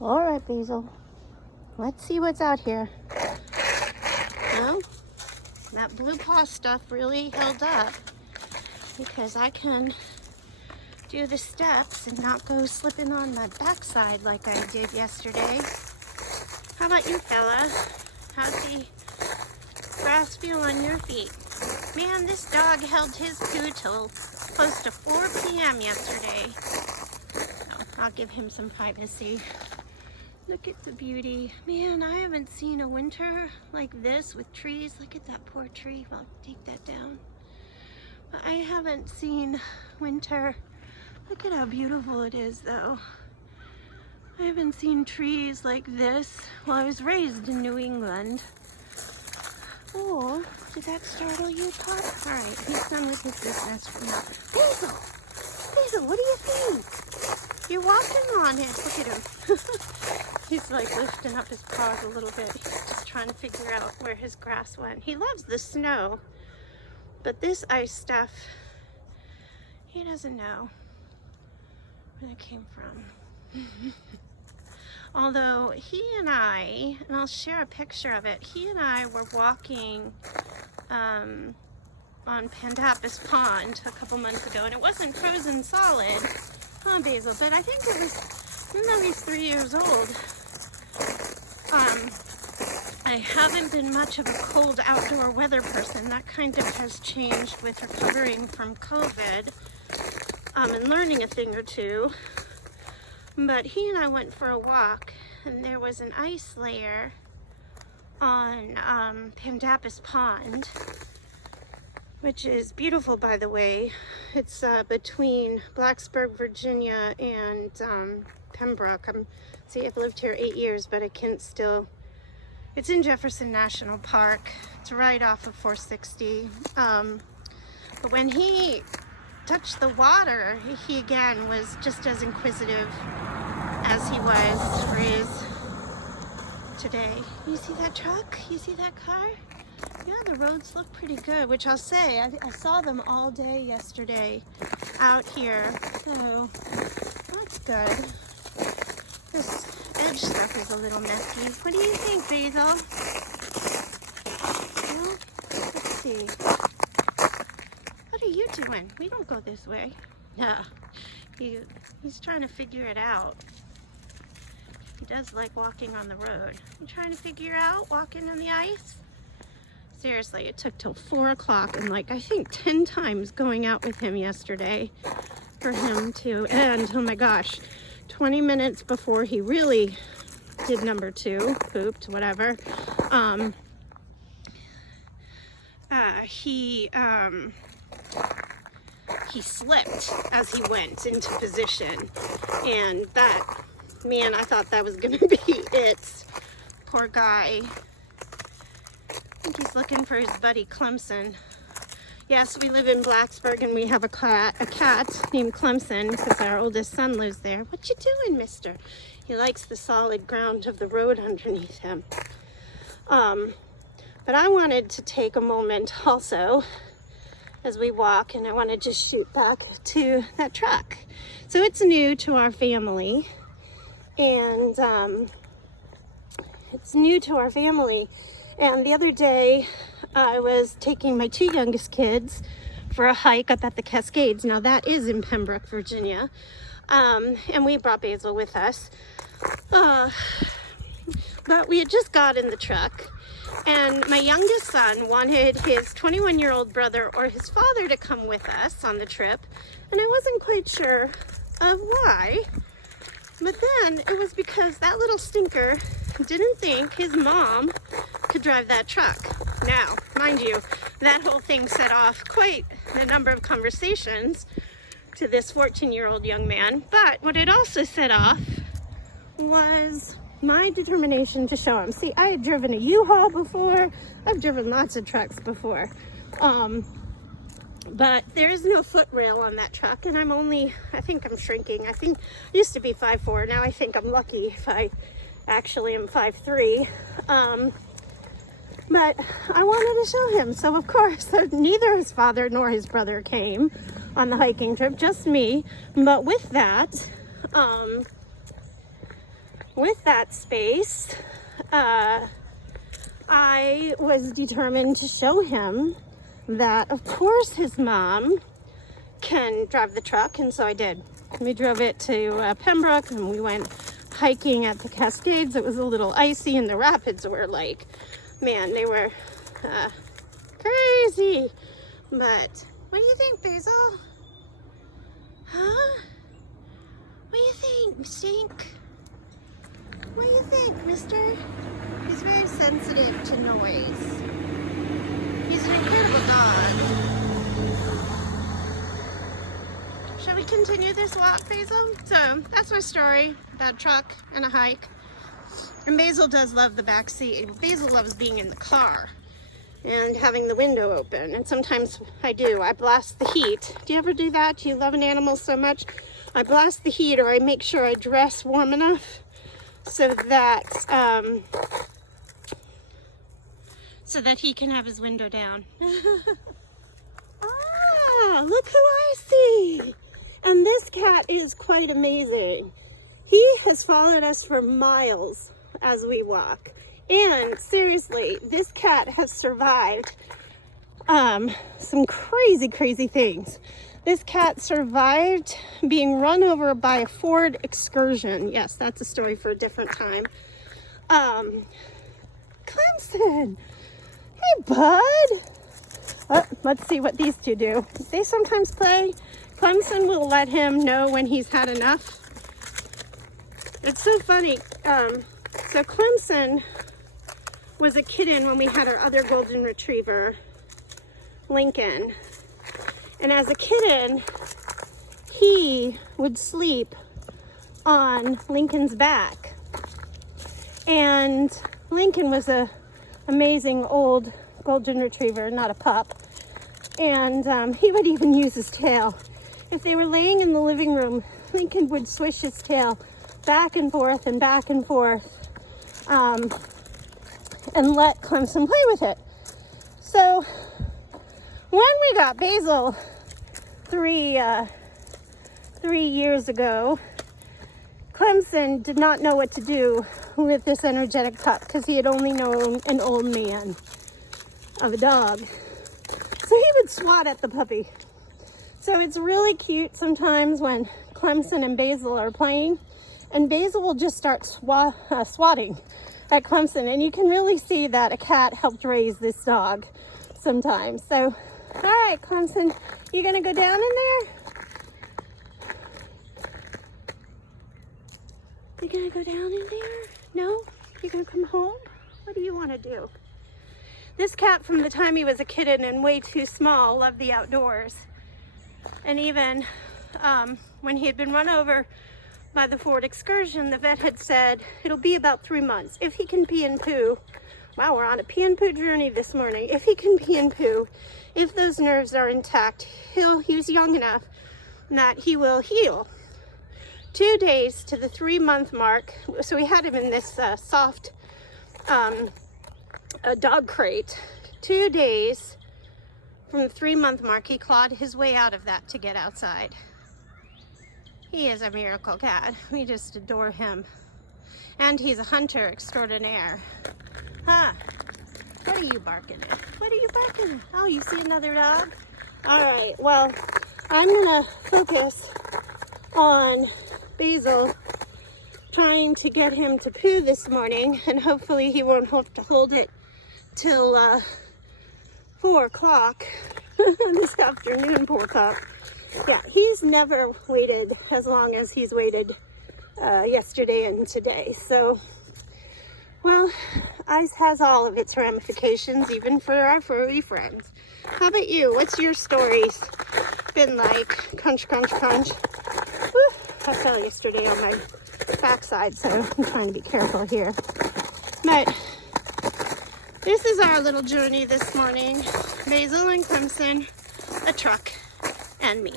All right, Basil. Let's see what's out here. Well, that blue paw stuff really held up because I can do the steps and not go slipping on my backside like I did yesterday. How about you, fella? How's the grass feel on your feet? Man, this dog held his poo till close to 4 p.m. yesterday. So I'll give him some privacy. Look at the beauty. Man, I haven't seen a winter like this with trees. Look at that poor tree. I'll take that down. But I haven't seen winter. Look at how beautiful it is, though. I haven't seen trees like this. Well, I was raised in New England. Oh, did that startle you, Pop? All right, he's done with his business for now. Basil! Basil, what do you think? You're walking on it. Look at him. He's like lifting up his paws a little bit. He's just trying to figure out where his grass went. He loves the snow, but this ice stuff, he doesn't know where it came from. Although he and I, and I'll share a picture of it, he and I were walking on Pandapis Pond a couple months ago, and it wasn't frozen solid, huh, Basil? But I think it was, even though he's 3 years old, I haven't been much of a cold outdoor weather person. That kind of has changed with recovering from COVID and learning a thing or two. But he and I went for a walk, and there was an ice layer on Pandapis Pond, which is beautiful, by the way. It's between Blacksburg, Virginia, and Pembroke. I've lived here 8 years, but I can still. It's in Jefferson National Park. It's right off of 460. But when he touched the water, he again was just as inquisitive as he was or is today. You see that truck? You see that car? Yeah, the roads look pretty good, which I'll say, I saw them all day yesterday out here, so that's good. This edge stuff is a little messy. What do you think, Basil? Well, let's see. What are you doing? We don't go this way. No, he's trying to figure it out. He does like walking on the road. You trying to figure out walking on the ice? Seriously, it took till 4 o'clock and like I think 10 times going out with him yesterday for him to, and oh my gosh, 20 minutes before he really did number 2, pooped, whatever, he slipped as he went into position, and that, man, I thought that was gonna be it. Poor guy. I think he's looking for his buddy Clemson. Yes, we live in Blacksburg, and we have a cat named Clemson because our oldest son lives there. What you doing, mister? He likes the solid ground of the road underneath him. But I wanted to take a moment also as we walk, and I wanted to shoot back to that truck. So it's new to our family, and and the other day I was taking my 2 youngest kids for a hike up at the Cascades. Now that is in Pembroke, Virginia, and we brought Basil with us, but we had just got in the truck, and my youngest son wanted his 21-year-old brother or his father to come with us on the trip, and I wasn't quite sure of why. But then it was because that little stinker didn't think his mom could drive that truck. Now, mind you, that whole thing set off quite a number of conversations to this 14-year-old young man. But what it also set off was my determination to show him. See, I had driven a U-Haul before. I've driven lots of trucks before. But there is no foot rail on that truck, and I think I'm shrinking. I think I used to be 5'4". Now I think I'm lucky if I actually am 5'3". But I wanted to show him. So of course, neither his father nor his brother came on the hiking trip, just me. But with that, with that space, I was determined to show him that, of course, his mom can drive the truck, and so I did. We drove it to Pembroke, and we went hiking at the Cascades. It was a little icy, and the rapids were like, man, they were crazy. But what do you think, Basil? Huh? What do you think, Stink? What do you think, mister? He's very sensitive to noise. He's an incredible dog. Shall we continue this walk, Basil? So that's my story about a truck and a hike. And Basil does love the back seat. And Basil loves being in the car and having the window open. And sometimes I do. I blast the heat. Do you ever do that? Do you love an animal so much? I blast the heat, or I make sure I dress warm enough so that he can have his window down. Ah, look who I see. And this cat is quite amazing. He has followed us for miles as we walk. And seriously, this cat has survived some crazy things. This cat survived being run over by a Ford Excursion. Yes, that's a story for a different time. Clemson. Hey, bud. Let's see what these two do. They sometimes play. Clemson will let him know when he's had enough. It's so funny. So Clemson was a kitten when we had our other golden retriever, Lincoln. And as a kitten, he would sleep on Lincoln's back. And Lincoln was a amazing old golden retriever, not a pup. And he would even use his tail. If they were laying in the living room, Lincoln would swish his tail back and forth and back and forth, and let Clemson play with it. So when we got Basil 3 years ago, Clemson did not know what to do with this energetic pup because he had only known an old man of a dog. So he would swat at the puppy. So it's really cute sometimes when Clemson and Basil are playing, and Basil will just start swatting at Clemson, and you can really see that a cat helped raise this dog sometimes. So, all right, Clemson, you gonna go down in there? You gonna go down in there? No? You gonna come home? What do you want to do? This cat, from the time he was a kitten and way too small, loved the outdoors. And even when he had been run over by the Ford Excursion, the vet had said it'll be about 3 months. If he can pee and poo, wow, we're on a pee and poo journey this morning. If he can pee and poo, if those nerves are intact, he's young enough that he will heal. 2 days to the 3-month mark. So we had him in this soft dog crate. 2 days from the 3-month mark, he clawed his way out of that to get outside. He is a miracle cat. We just adore him. And he's a hunter extraordinaire. Huh? What are you barking at? What are you barking at? Oh, you see another dog? All right, well, I'm gonna focus on Basil, trying to get him to poo this morning, and hopefully he won't have to hold it till 4 o'clock this afternoon, poor pup. Yeah, he's never waited as long as he's waited yesterday and today. So, well, ice has all of its ramifications, even for our furry friends. How about you? What's your stories been like? Crunch, crunch, crunch. Whew, I fell yesterday on my backside, so I'm trying to be careful here. But this is our little journey this morning. Basil and Clemson, a truck, and me.